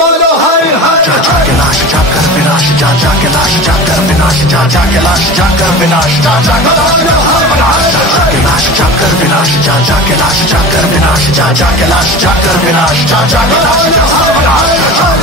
बोलो हाय हाय। जा जाके लाश जाकर विनाश, जा जाके लाश जाकर विनाश, जा जाके लाश जाकर विनाश, जा जाके लाश जाकर विनाश, जा जाके लाश जाकर विनाश, जा जाके लाश जाकर विनाश, जा जाके लाश जाकर विनाश, जा जाके लाश जाकर विनाश।